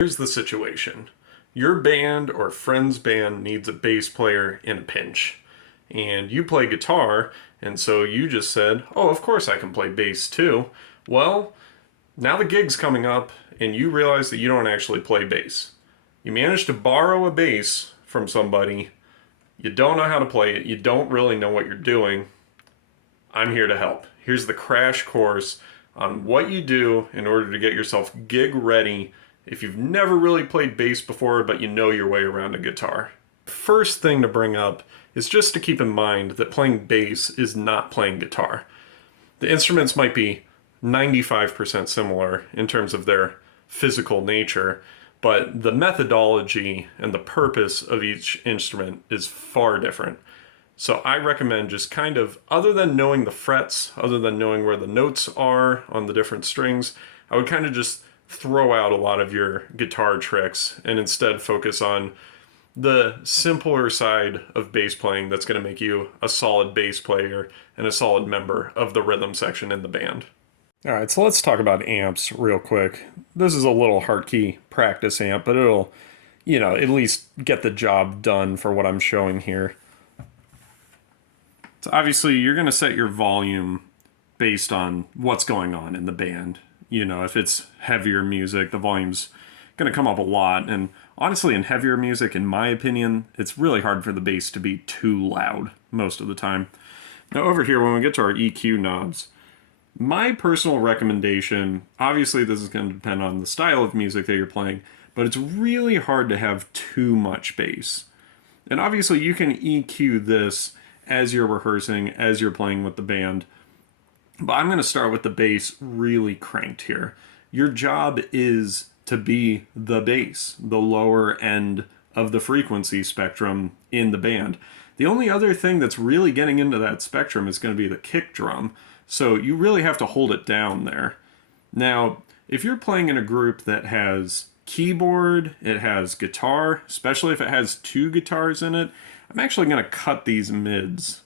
Here's the situation. Your band or friend's band needs a bass player in a pinch. And you play guitar, and so you just said, oh, of course I can play bass too. Well, now the gig's coming up, and you realize that you don't actually play bass. You managed to borrow a bass from somebody. You don't know how to play it. You don't really know what you're doing. I'm here to help. Here's the crash course on what you do in order to get yourself gig ready if you've never really played bass before, but you know your way around a guitar. First thing to bring up is just to keep in mind that playing bass is not playing guitar. The instruments might be 95% similar in terms of their physical nature, but the methodology and the purpose of each instrument is far different. So I recommend just kind of, other than knowing the frets, other than knowing where the notes are on the different strings, I would kind of just throw out a lot of your guitar tricks and instead focus on the simpler side of bass playing that's going to make you a solid bass player and a solid member of the rhythm section in the band. All right, so let's talk about amps real quick. This is a little Hartke practice amp, but it'll, at least get the job done for what I'm showing here. So obviously you're going to set your volume based on what's going on in the band. If it's heavier music, the volume's going to come up a lot. And honestly, in heavier music, in my opinion, it's really hard for the bass to be too loud most of the time. Now over here, when we get to our EQ knobs, my personal recommendation, obviously this is going to depend on the style of music that you're playing, but it's really hard to have too much bass. And obviously you can EQ this as you're rehearsing, as you're playing with the band. But I'm going to start with the bass really cranked here. Your job is to be the bass, the lower end of the frequency spectrum in the band. The only other thing that's really getting into that spectrum is going to be the kick drum. So you really have to hold it down there. Now, if you're playing in a group that has keyboard, it has guitar, especially if it has two guitars in it, I'm actually going to cut these mids.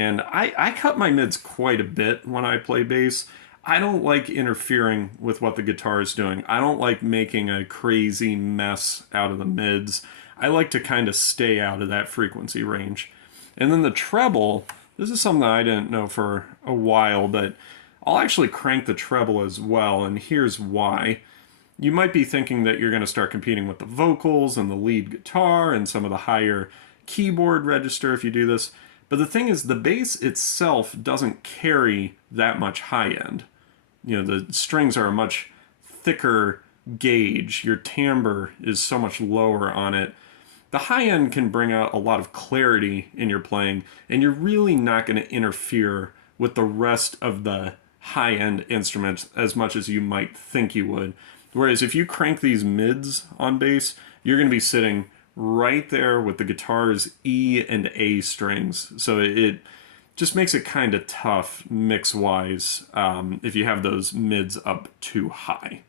And I cut my mids quite a bit when I play bass. I don't like interfering with what the guitar is doing. I don't like making a crazy mess out of the mids. I like to kind of stay out of that frequency range. And then the treble, this is something that I didn't know for a while, but I'll actually crank the treble as well, and here's why. You might be thinking that you're going to start competing with the vocals and the lead guitar and some of the higher keyboard register if you do this. But the thing is, the bass itself doesn't carry that much high end. The strings are a much thicker gauge. Your timbre is so much lower on it. The high end can bring out a lot of clarity in your playing, and you're really not going to interfere with the rest of the high end instruments as much as you might think you would. Whereas if you crank these mids on bass, you're going to be sitting right there with the guitar's E and A strings. So it just makes it kind of tough mix-wise if you have those mids up too high.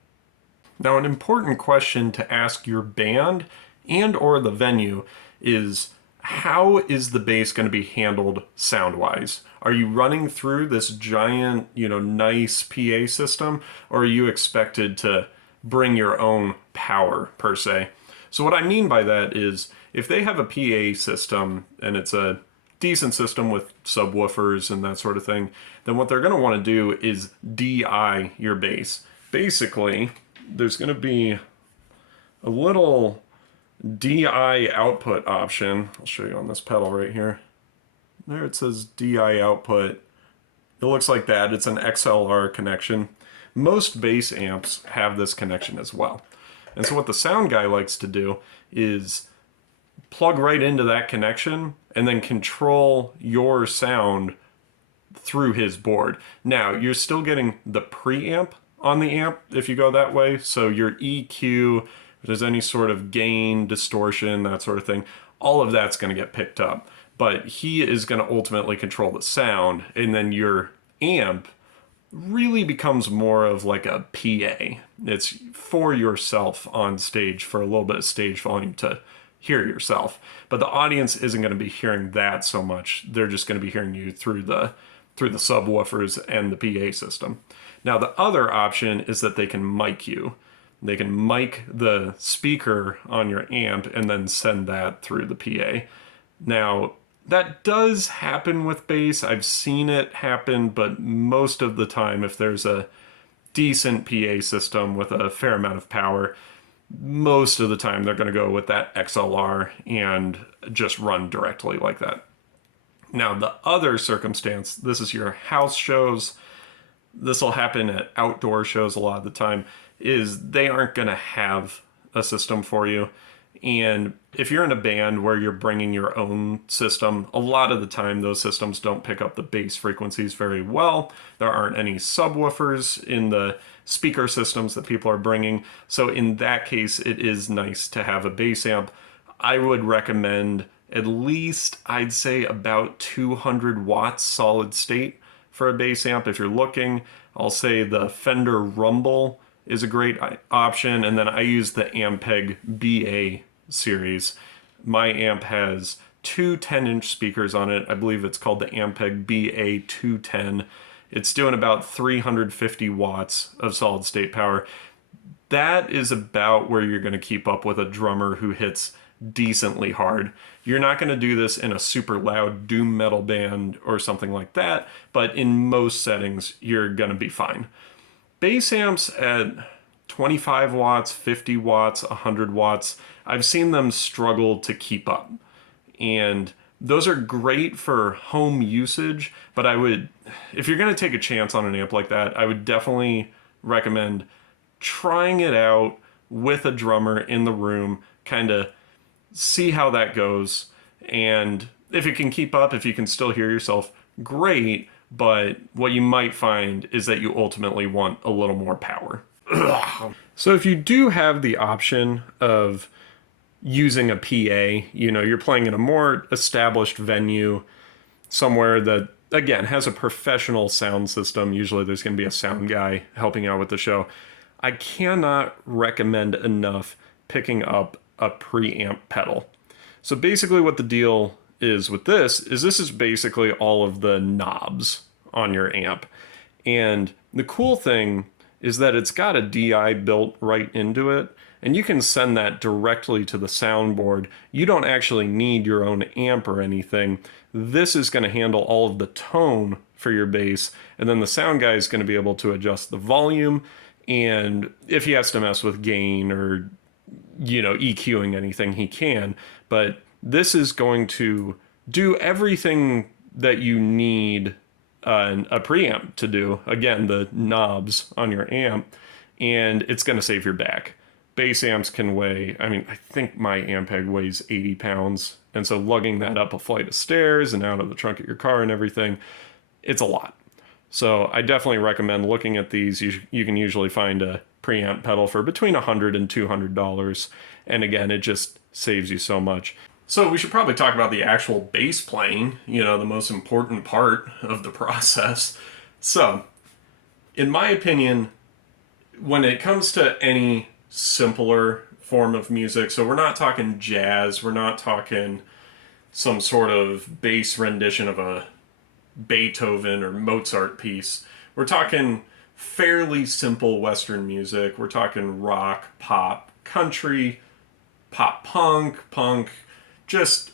Now, an important question to ask your band and or the venue is, how is the bass going to be handled sound-wise? Are you running through this giant, nice PA system, or are you expected to bring your own power, per se? So what I mean by that is, if they have a PA system and it's a decent system with subwoofers and that sort of thing, then what they're going to want to do is DI your bass. Basically, there's going to be a little DI output option. I'll show you on this pedal right here. There it says DI output. It looks like that. It's an XLR connection. Most bass amps have this connection as well. And so what the sound guy likes to do is plug right into that connection and then control your sound through his board. Now, you're still getting the preamp on the amp if you go that way. So your EQ, if there's any sort of gain, distortion, that sort of thing, all of that's going to get picked up. But he is going to ultimately control the sound, and then your amp really becomes more of like a PA. It's for yourself on stage, for a little bit of stage volume to hear yourself. But the audience isn't going to be hearing that so much. They're just going to be hearing you through the subwoofers and the PA system. Now the other option is that they can mic you. They can mic the speaker on your amp and then send that through the PA. Now, that does happen with bass. I've seen it happen, but most of the time, if there's a decent PA system with a fair amount of power, most of the time they're going to go with that XLR and just run directly like that. Now, the other circumstance, this is your house shows, this will happen at outdoor shows a lot of the time, is they aren't going to have a system for you. And if you're in a band where you're bringing your own system, a lot of the time those systems don't pick up the bass frequencies very well. There aren't any subwoofers in the speaker systems that people are bringing. So in that case, it is nice to have a bass amp. I would recommend at least, I'd say, about 200 watts solid state for a bass amp. If you're looking, I'll say the Fender Rumble is a great option. And then I use the Ampeg BA series. My amp has two 10-inch speakers on it. I believe it's called the Ampeg BA 210. It's doing about 350 watts of solid state power. That is about where you're going to keep up with a drummer who hits decently hard. You're not going to do this in a super loud doom metal band or something like that, but in most settings, you're going to be fine. Bass amps at 25 watts, 50 watts, 100 watts, I've seen them struggle to keep up. And those are great for home usage, but I would, if you're going to take a chance on an amp like that, I would definitely recommend trying it out with a drummer in the room, kind of see how that goes. And if it can keep up, if you can still hear yourself, great. But what you might find is that you ultimately want a little more power. So if you do have the option of using a PA, you know, you're playing in a more established venue, somewhere that, again, has a professional sound system. Usually there's going to be a sound guy helping out with the show. I cannot recommend enough picking up a preamp pedal. So basically what the deal is with this is basically all of the knobs on your amp. And the cool thing is that it's got a DI built right into it, and you can send that directly to the soundboard. You don't actually need your own amp or anything. This is going to handle all of the tone for your bass, and then the sound guy is going to be able to adjust the volume, and if he has to mess with gain or, you know, EQing anything, he can. But this is going to do everything that you need a preamp to do. Again, the knobs on your amp, and it's going to save your back. Bass amps can weigh, I mean, I think my Ampeg weighs 80 pounds. And so lugging that up a flight of stairs and out of the trunk of your car and everything, it's a lot. So I definitely recommend looking at these. You can usually find a preamp pedal for between $100 and $200. And again, it just saves you so much. So we should probably talk about the actual bass playing, you know, the most important part of the process. So, in my opinion, when it comes to any simpler form of music, so we're not talking jazz, we're not talking some sort of bass rendition of a Beethoven or Mozart piece. We're talking fairly simple Western music. We're talking rock, pop, country, pop punk, just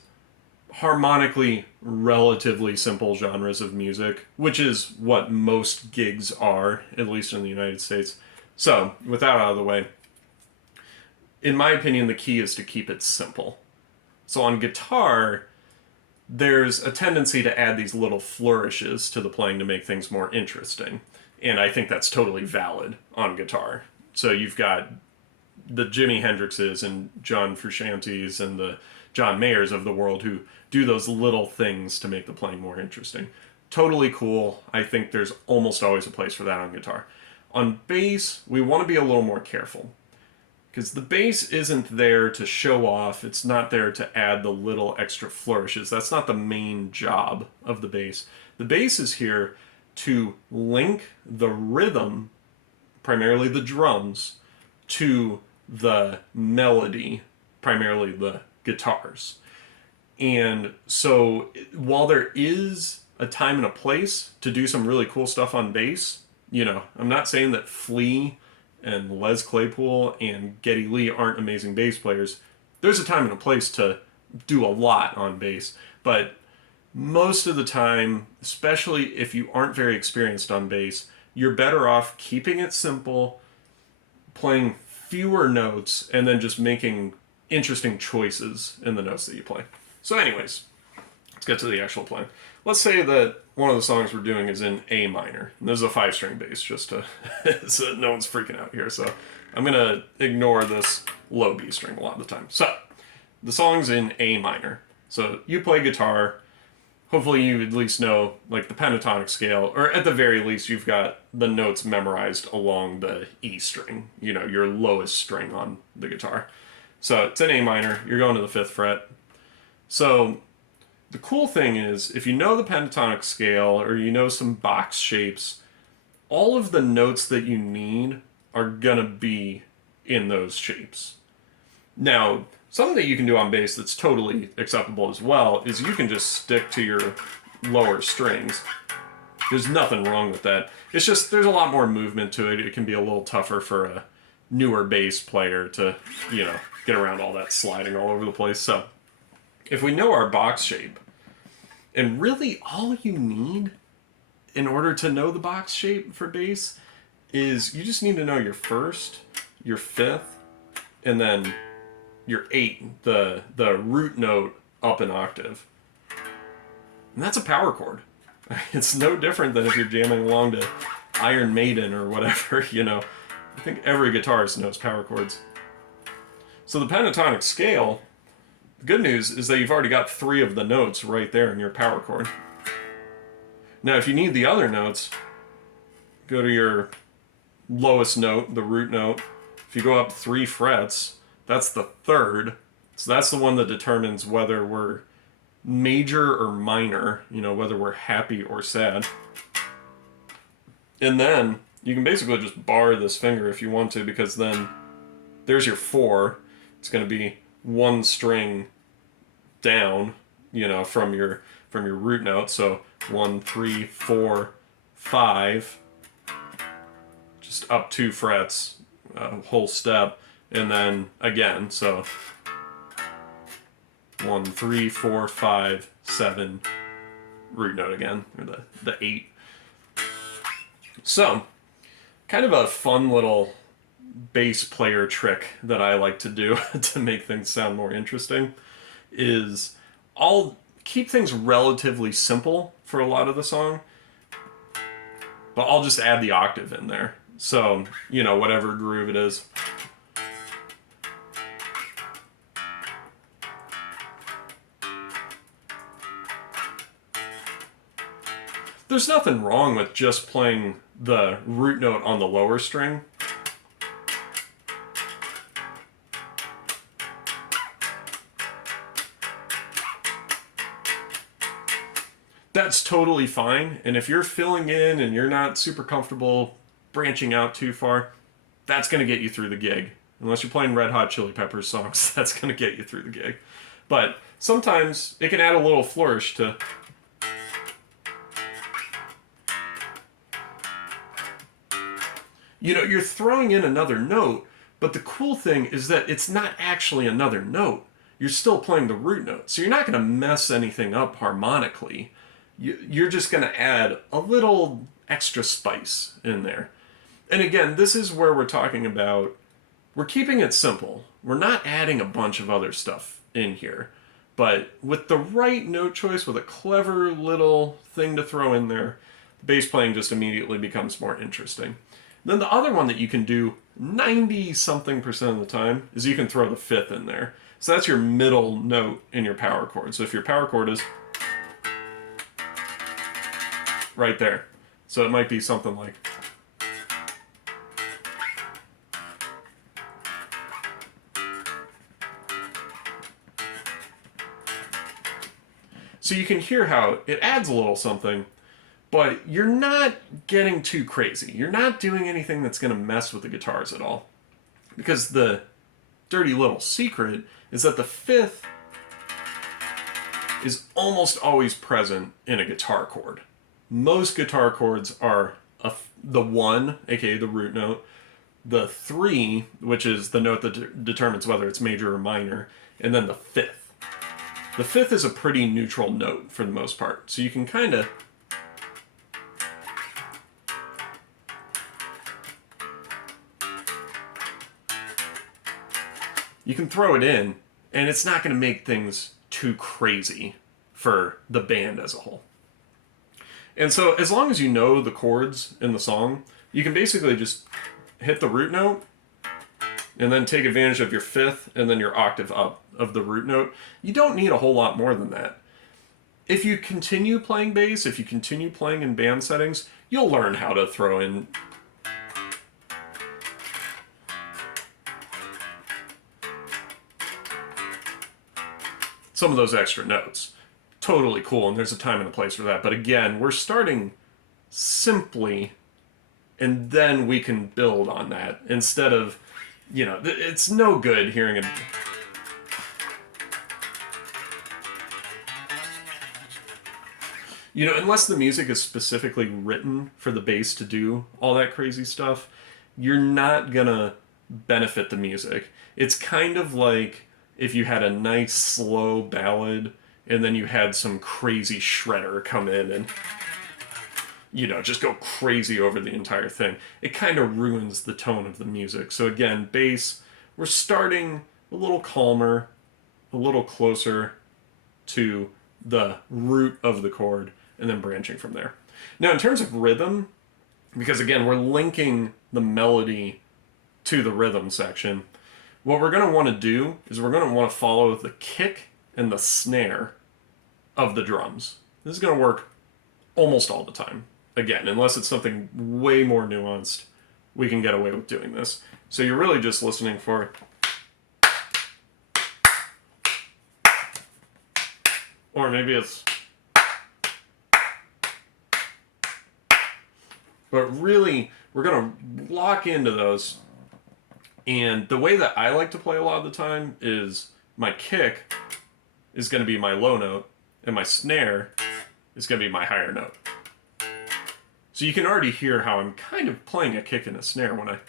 harmonically relatively simple genres of music, which is what most gigs are, at least in the United States. So, with that out of the way, in my opinion, the key is to keep it simple. So on guitar, there's a tendency to add these little flourishes to the playing to make things more interesting. And I think that's totally valid on guitar. So you've got the Jimi Hendrixes and John Frusciantes and the John Mayers of the world who do those little things to make the playing more interesting. Totally cool. I think there's almost always a place for that on guitar. On bass, we want to be a little more careful, because the bass isn't there to show off. It's not there to add the little extra flourishes. That's not the main job of the bass. The bass is here to link the rhythm, primarily the drums, to the melody, primarily the guitars. And so while there is a time and a place to do some really cool stuff on bass, you know, I'm not saying that Flea and Les Claypool and Geddy Lee aren't amazing bass players, there's a time and a place to do a lot on bass. But most of the time, especially if you aren't very experienced on bass, you're better off keeping it simple, playing fewer notes, and then just making interesting choices in the notes that you play. So anyways, let's get to the actual playing. Let's say that one of the songs we're doing is in A minor. And this is a 5-string bass, just to so no one's freaking out here. So I'm going to ignore this low B string a lot of the time. So the song's in A minor. So you play guitar. Hopefully you at least know like the pentatonic scale, or at the very least you've got the notes memorized along the E string, you know, your lowest string on the guitar. So it's in A minor, you're going to the 5th fret. So the cool thing is, if you know the pentatonic scale or you know some box shapes, all of the notes that you need are gonna be in those shapes. Now, something that you can do on bass that's totally acceptable as well is you can just stick to your lower strings. There's nothing wrong with that. It's just there's a lot more movement to it. It can be a little tougher for a newer bass player to, you know, get around all that sliding all over the place. So if we know our box shape, and really all you need in order to know the box shape for bass is you just need to know your 1st, your 5th, and then your 8, the root note up an octave. And that's a power chord. It's no different than if you're jamming along to Iron Maiden or whatever, you know. I think every guitarist knows power chords. So the pentatonic scale, the good news is that you've already got 3 of the notes right there in your power chord. Now if you need the other notes, go to your lowest note, the root note. If you go up 3 frets, that's the 3rd. So that's the one that determines whether we're major or minor, you know, whether we're happy or sad. And then you can basically just bar this finger if you want to, because then there's your 4. It's going to be 1 string down, you know, from your root note. So 1, 3, 4, 5, just up 2 frets, a whole step. And then again, so 1, 3, 4, 5, 7, root note again, or the 8. So, kind of a fun little bass player trick that I like to do to make things sound more interesting is I'll keep things relatively simple for a lot of the song, but I'll just add the octave in there. So, you know, whatever groove it is. There's nothing wrong with just playing the root note on the lower string. That's totally fine. And if you're filling in and you're not super comfortable branching out too far, that's going to get you through the gig. Unless you're playing Red Hot Chili Peppers songs, that's going to get you through the gig. But sometimes it can add a little flourish to... You know, you're throwing in another note, but the cool thing is that it's not actually another note. You're still playing the root note. So you're not going to mess anything up harmonically. You're just going to add a little extra spice in there. And again, this is where we're talking about, we're keeping it simple. We're not adding a bunch of other stuff in here. But with the right note choice, with a clever little thing to throw in there, the bass playing just immediately becomes more interesting. Then the other one that you can do 90-something% of the time is you can throw the 5th in there. So that's your middle note in your power chord. So if your power chord is right there, so it might be something like... So you can hear how it adds a little something, but you're not getting too crazy. You're not doing anything that's going to mess with the guitars at all. Because the dirty little secret is that the 5th is almost always present in a guitar chord. Most guitar chords are the 1, aka the root note, the 3, which is the note that determines whether it's major or minor, and then the 5th. The 5th is a pretty neutral note for the most part, so you can kind of throw it in, and it's not going to make things too crazy for the band as a whole. And so as long as you know the chords in the song, you can basically just hit the root note and then take advantage of your 5th and then your octave up of the root note. You don't need a whole lot more than that. If you continue playing bass, if you continue playing in band settings, you'll learn how to throw in some of those extra notes. Totally cool, and there's a time and a place for that. But again, we're starting simply, and then we can build on that instead of, it's no good hearing it. Unless the music is specifically written for the bass to do all that crazy stuff, you're not gonna benefit the music. It's kind of like if you had a nice slow ballad and then you had some crazy shredder come in and just go crazy over the entire thing. It kind of ruins the tone of the music. So again, bass, we're starting a little calmer, a little closer to the root of the chord, and then branching from there. Now, in terms of rhythm, because again, we're linking the melody to the rhythm section, what we're going to want to do is we're going to want to follow the kick and the snare of the drums. This is going to work almost all the time. Again, unless it's something way more nuanced, we can get away with doing this. So you're really just listening for... Or maybe it's... But really, we're going to lock into those. And the way that I like to play a lot of the time is my kick is going to be my low note, and my snare is going to be my higher note. So you can already hear how I'm kind of playing a kick and a snare when I...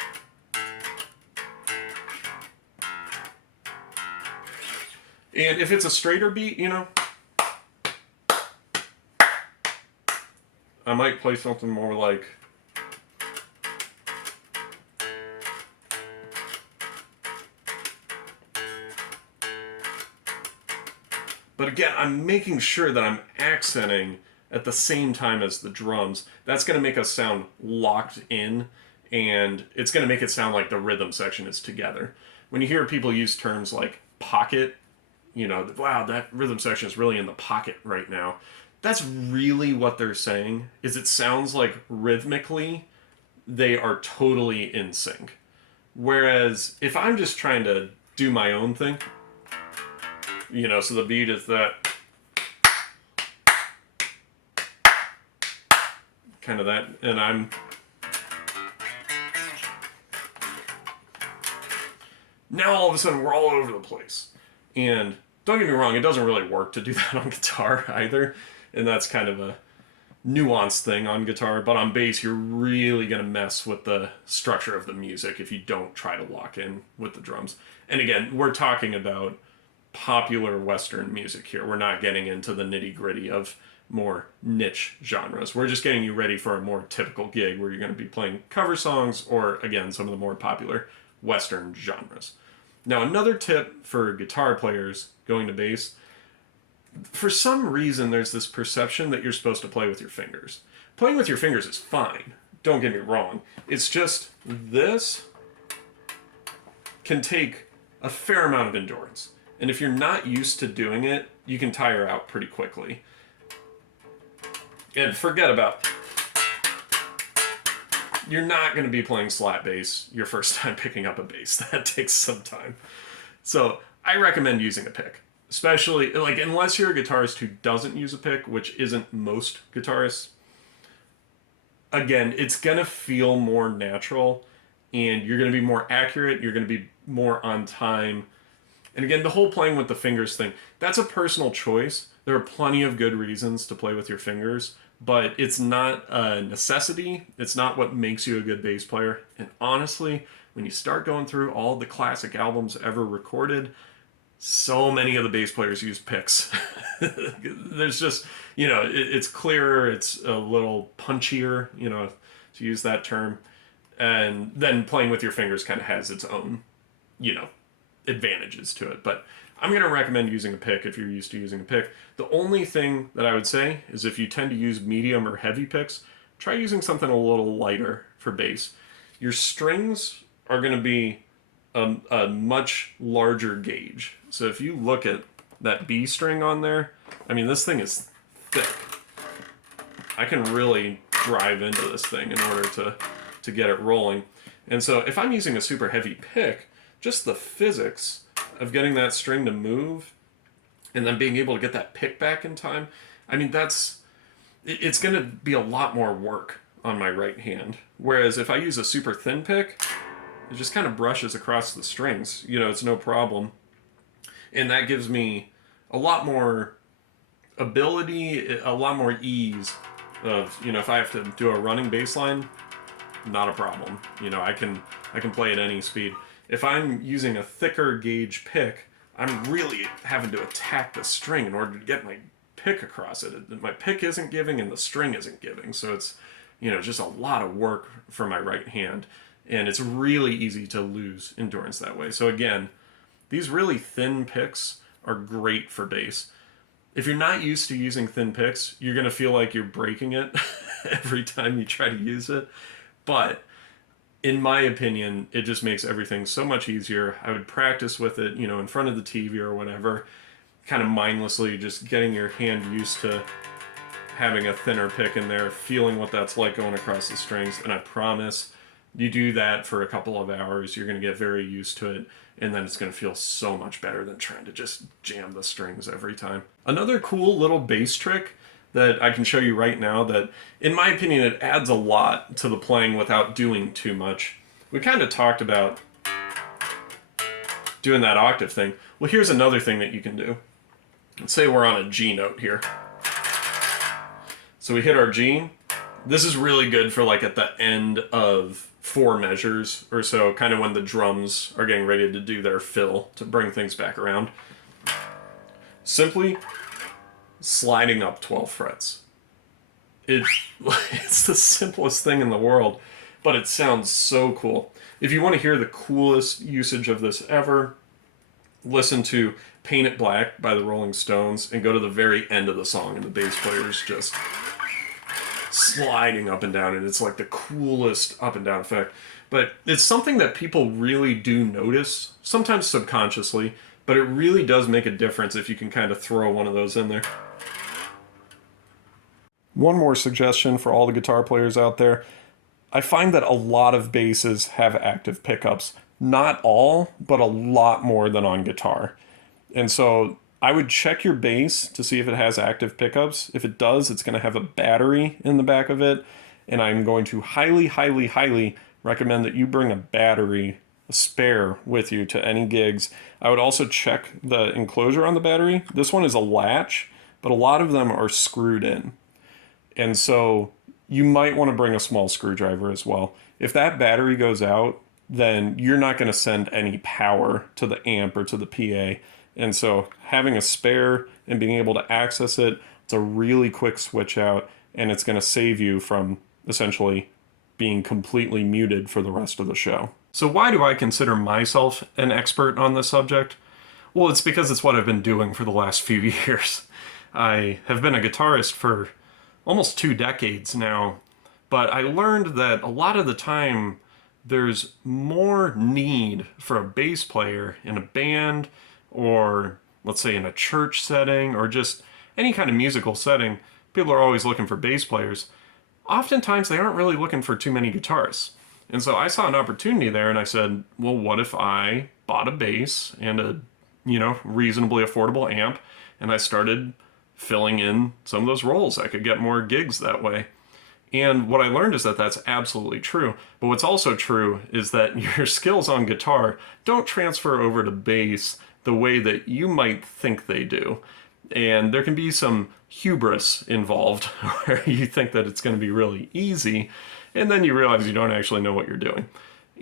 And if it's a straighter beat, I might play something more like... But again, I'm making sure that I'm accenting at the same time as the drums. That's going to make us sound locked in, and it's going to make it sound like the rhythm section is together. When you hear people use terms like pocket, wow, that rhythm section is really in the pocket right now. That's really what they're saying, is it sounds like rhythmically they are totally in sync. Whereas if I'm just trying to do my own thing, so the beat is that kind of that, and I'm now all of a sudden we're all over the place. And don't get me wrong, it doesn't really work to do that on guitar either, and that's kind of a nuanced thing on guitar. But on bass, you're really going to mess with the structure of the music if you don't try to lock in with the drums. And again, we're talking about popular Western music here. We're not getting into the nitty-gritty of more niche genres. We're just getting you ready for a more typical gig where you're going to be playing cover songs or, again, some of the more popular Western genres. Now, another tip for guitar players going to bass, for some reason there's this perception that you're supposed to play with your fingers. Playing with your fingers is fine, don't get me wrong. It's just this can take a fair amount of endurance. And if you're not used to doing it, you can tire out pretty quickly. And forget about... You're not going to be playing slap bass your first time picking up a bass. That takes some time. So I recommend using a pick. Especially, unless you're a guitarist who doesn't use a pick, which isn't most guitarists. Again, it's going to feel more natural, and you're going to be more accurate, you're going to be more on time. And again, the whole playing with the fingers thing, that's a personal choice. There are plenty of good reasons to play with your fingers, but it's not a necessity. It's not what makes you a good bass player. And honestly, when you start going through all the classic albums ever recorded, so many of the bass players use picks. There's just, it's clearer, it's a little punchier, to use that term. And then playing with your fingers kind of has its own, advantages to it. But I'm going to recommend using a pick if you're used to using a pick. The only thing that I would say is if you tend to use medium or heavy picks, try using something a little lighter for bass. Your strings are going to be a much larger gauge. So if you look at that B string on there, I mean, this thing is thick. I can really drive into this thing in order to get it rolling. And so if I'm using a super heavy pick, just the physics of getting that string to move and then being able to get that pick back in time, I mean, it's going to be a lot more work on my right hand. Whereas if I use a super thin pick, it just kind of brushes across the strings. It's no problem. And that gives me a lot more ability, a lot more ease of, if I have to do a running bass line, not a problem. I can play at any speed. If I'm using a thicker gauge pick, I'm really having to attack the string in order to get my pick across it. My pick isn't giving and the string isn't giving. So it's, just a lot of work for my right hand. And it's really easy to lose endurance that way. So again, these really thin picks are great for bass. If you're not used to using thin picks, you're going to feel like you're breaking it every time you try to use it. But in my opinion, it just makes everything so much easier. I would practice with it, in front of the TV or whatever, kind of mindlessly just getting your hand used to having a thinner pick in there, feeling what that's like going across the strings. And I promise you do that for a couple of hours, you're going to get very used to it. And then it's going to feel so much better than trying to just jam the strings every time. Another cool little bass trick that I can show you right now that, in my opinion, it adds a lot to the playing without doing too much. We kind of talked about doing that octave thing. Well, here's another thing that you can do. Let's say we're on a G note here. So we hit our G. This is really good for like at the end of 4 measures or so, kind of when the drums are getting ready to do their fill to bring things back around. Simply sliding up 12 frets. It's the simplest thing in the world, but it sounds so cool. If you want to hear the coolest usage of this ever, listen to Paint It Black by the Rolling Stones and go to the very end of the song and the bass player's just sliding up and down, and it's like the coolest up and down effect. But it's something that people really do notice, sometimes subconsciously, but it really does make a difference if you can kind of throw one of those in there. One more suggestion for all the guitar players out there. I find that a lot of basses have active pickups. Not all, but a lot more than on guitar. And so I would check your bass to see if it has active pickups. If it does, it's going to have a battery in the back of it. And I'm going to highly, highly, highly recommend that you bring a battery, a spare, with you to any gigs. I would also check the enclosure on the battery. This one is a latch, but a lot of them are screwed in. And so you might want to bring a small screwdriver as well. If that battery goes out, then you're not going to send any power to the amp or to the PA. And so having a spare and being able to access it, it's a really quick switch out, and it's going to save you from essentially being completely muted for the rest of the show. So why do I consider myself an expert on this subject? Well, it's because it's what I've been doing for the last few years. I have been a guitarist for almost 2 decades now, but I learned that a lot of the time there's more need for a bass player in a band, or let's say in a church setting, or just any kind of musical setting. People are always looking for bass players. Oftentimes they aren't really looking for too many guitarists. And so I saw an opportunity there, and I said, well, what if I bought a bass and a, reasonably affordable amp, and I started filling in some of those roles. I could get more gigs that way. And what I learned is that that's absolutely true. But what's also true is that your skills on guitar don't transfer over to bass the way that you might think they do. And there can be some hubris involved where you think that it's going to be really easy, and then you realize you don't actually know what you're doing.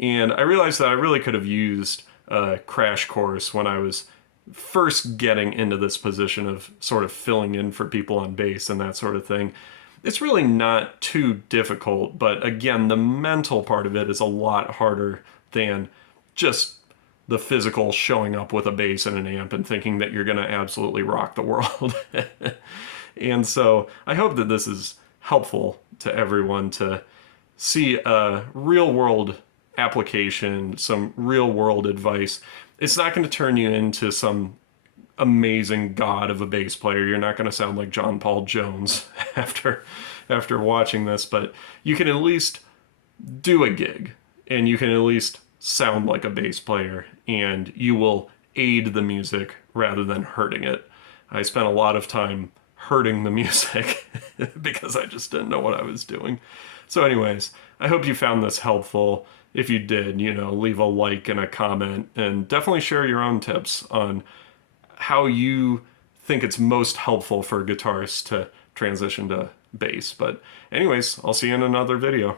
And I realized that I really could have used a crash course when I was first getting into this position of sort of filling in for people on bass and that sort of thing. It's really not too difficult, but again, the mental part of it is a lot harder than just the physical showing up with a bass and an amp and thinking that you're going to absolutely rock the world. And so I hope that this is helpful to everyone to see a real world application, some real world advice. It's not going to turn you into some amazing god of a bass player. You're not going to sound like John Paul Jones after watching this, but you can at least do a gig and you can at least sound like a bass player, and you will aid the music rather than hurting it. I spent a lot of time hurting the music because I just didn't know what I was doing. So anyways, I hope you found this helpful. If you did, leave a like and a comment, and definitely share your own tips on how you think it's most helpful for guitarists to transition to bass. But anyways, I'll see you in another video.